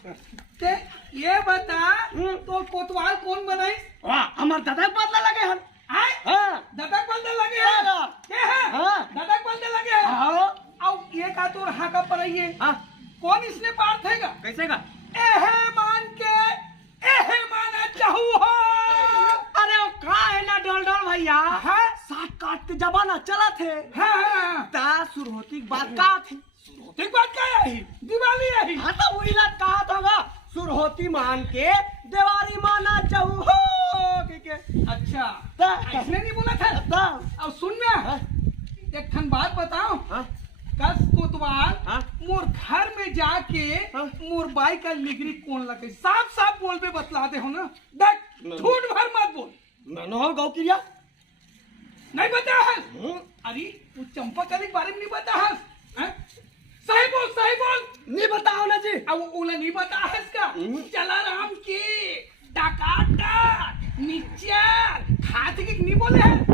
ते ये बता तो कोतवाल कौन बनाई? हमार दादा के बदला लगे हम। ददक बोलने लगे हैं के है ददक बोलने लगे हैं। अब ये का तो रहा का पर ये कौन इसने पार थेगा कैसे का? एहे मान के एहे माना चाहू हो। अरे वो का है ना डोल डोल भैया साथ काट के जमाना चला थे। ता सुरहोती की बात का थी? सुरहोती की बात क्या है? दिवाली है। हाँ तो वही लात कहा था सुरहोती मान के देवारी माना चाहू हो के। अच्छा इसने नहीं बोला था। अब सुन ना एक ठन बात बताओ। कस कोतवाल मोर घर में जाके मोर बाई का लिगरी कौन लगे साफ साफ बोल बे बतला दे हो ना। देख झूठ भर मत बोल। मैंने हो गौ क्रिया नहीं बता है। अरे वो चंपा कली के बारे में नहीं बता है। सही बोल नहीं बताओ ना जी। अब ओला नहीं बता है इसका। चला राम की डाकाटा नीचा खाते की नहीं बोले है।